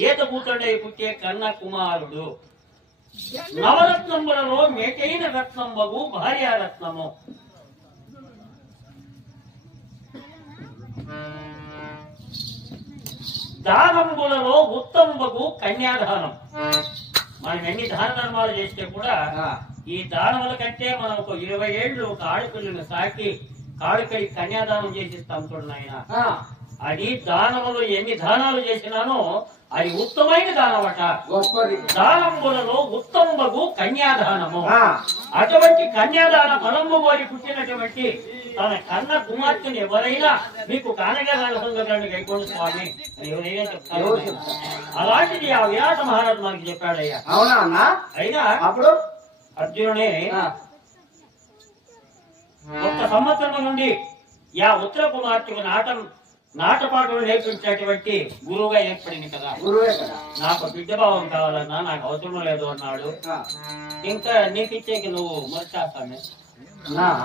ఈతకూతుడై పుట్టే కన్న కుమారుడు నవరత్నములలో మేటైన రత్నంబగు భార్యారత్నము దానంబులలో ఉత్తంబగు కన్యాదానం. మనం ఎన్ని దాన ధర్మాలు చేస్తే కూడా ఈ దానముల కంటే మనం ఒక 20 ఏళ్ళు ఒక ఆడపిల్లని సాకి కాడుకై కన్యాదానం చేసిస్తాం చూడండి ఆయన. అది దానములు ఎన్ని దానాలు చేసినానో అది ఉత్తమైన దానమట. దానంబులలో ఉత్తంబగు కన్యాదానము. అటువంటి కన్యాదాన ఫలంబు వారి పుట్టినటువంటి తన కన్న కుమార్తెను ఎవరైనా మీకు కానగారాన్ని గైకోండి స్వామి అని ఎవరైనా చెప్తారు. అలాంటిది ఆ విరాట మహారాజు మనకి చెప్పాడయ్యా. అవునా? అయినా అప్పుడు అర్జునుడే 1 సంవత్సరం నుండి యా ఉత్తర కుమార్తెకు నాటపాటలు నేర్పించేటువంటి గురువుగా ఏర్పడింది కదా. గురువే కదా. నాకు బిడ్డ భావం కావాలన్నా నాకు అవసరం లేదు అన్నాడు. ఇంకా నీకు ఇచ్చేకి నువ్వు మర్చేస్తాను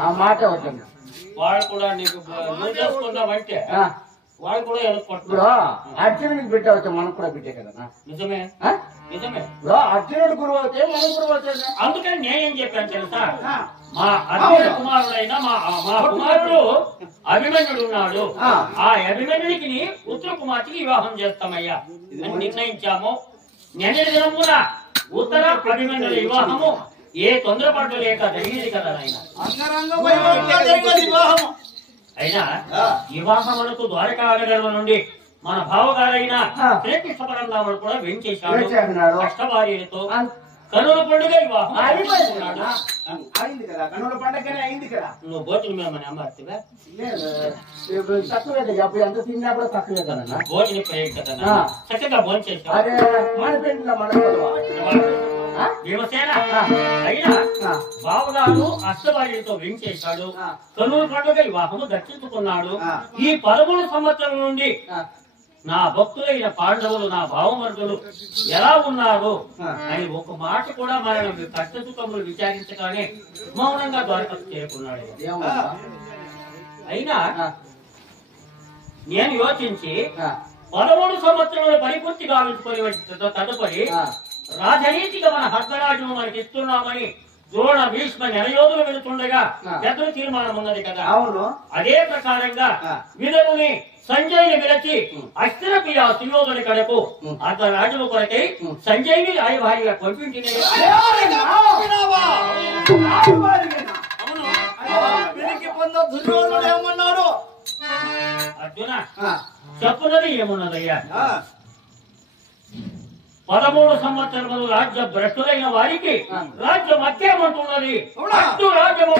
ఆ మాట అవుతుంది. వాడు కూడా నీకు నువ్వు చేసుకున్నావంటే వాడు కూడా ఇప్పుడు అర్జునుడికి బిడ్డ అవుతే మనకు కూడా బిడ్డే కదా. నిజమే నిజమే. అర్జునుడు గురువు అవుతే మనం గురువు అవుతుంది. అందుకని నేనేం చెప్పాను తెలుసా, మా అర్జున కుమారుడైన మా కుమారుడు అభిమన్యుడు ఉన్నాడు. ఆ అభిమన్యుడికి ఉత్తర కుమార్తెకి వివాహం చేస్తామయ్యా అని నిర్ణయించాము. నిన్నటి దినమున ఉత్తర అభిమన్యుల వివాహము ఏ తొందరపాటు లేక జరిగింది కదా ఆయన. అయినా వివాహమునకు ద్వారకానగరం నుండి మన భావగారైన శ్రీకృష్ణ పరంధాముడు కూడా వెంచేశాడు. కష్టభార్యలతో కనుల పండుగ వివాహం అయింది కదా. కనుల పండుగనే అయింది కదా. నువ్వు భోజనం ఏమని అమ్మార్తివా? తక్కువే అప్పుడు ఎంత తిన్నా కూడా తక్కువే కదా. భోజనం పోయేది కదా. చక్కగా భోజనం చేశావు. అదే మన పెంట్లో మన భీమసేన అయినా బావగారు అష్టభార్యలతో వెంచేశాడు. కనుల పండుగ వివాహము దర్శించుకున్నాడు. ఈ 13 సంవత్సరం నుండి నా భక్తులైన పాండవులు నా భావమర్దులు ఎలా ఉన్నారు అని ఒక మాట కూడా మన కష్ట సుఖములు విచారించగానే మౌనంగా ద్వారకకు చేరుకున్నాడు. అయినా నేను యోచించి 13 సంవత్సరాలు పరిపూర్తి గావించుకొని తదుపరి రాజనీతిగా మన హస్తరాజును మనకి ఇస్తున్నామని ద్రోణ భీష్మ నెలయోధులు వెళుతుండగా పెద్దల తీర్మానం ఉన్నది కదా. అవును. అదే ప్రకారంగా విధుని సంజయ్ని విరచి అస్థిరప్రియ సుయోధుని కడకు అంత రాజుల కొరకై సంజయ్ని రాయభారిగా పంపించింది. అర్జున చెప్పున్నది ఏమున్నదయ్యా? 13 సంవత్సరములు రాజ్య భ్రష్టులైన వారికి రాజ్యం అత్యమంటున్నది. రాజ్యము